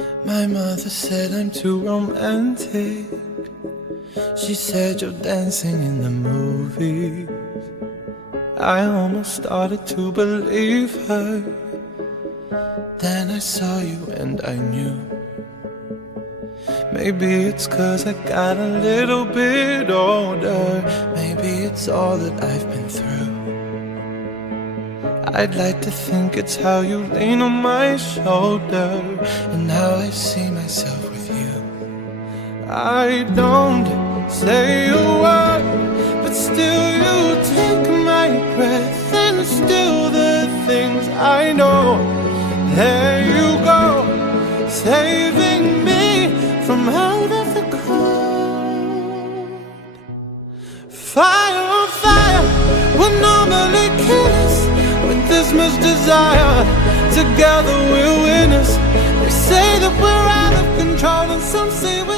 My mother said I'm too romantic. She said you're dancing in the movies. I almost started to believe her. Then I saw you and I knew. Maybe it's 'cause I got a little bit older. Maybe it's all that I've been through. I'd like to think it's how you lean on my shoulder and how I see myself with you. I don't say a word, but still you take my breath and still the things I know. There you go, saving me from out of the cold. Fire on fire would normally kill us. With this much desire, together we're winners. They say that we're out of control and some say we're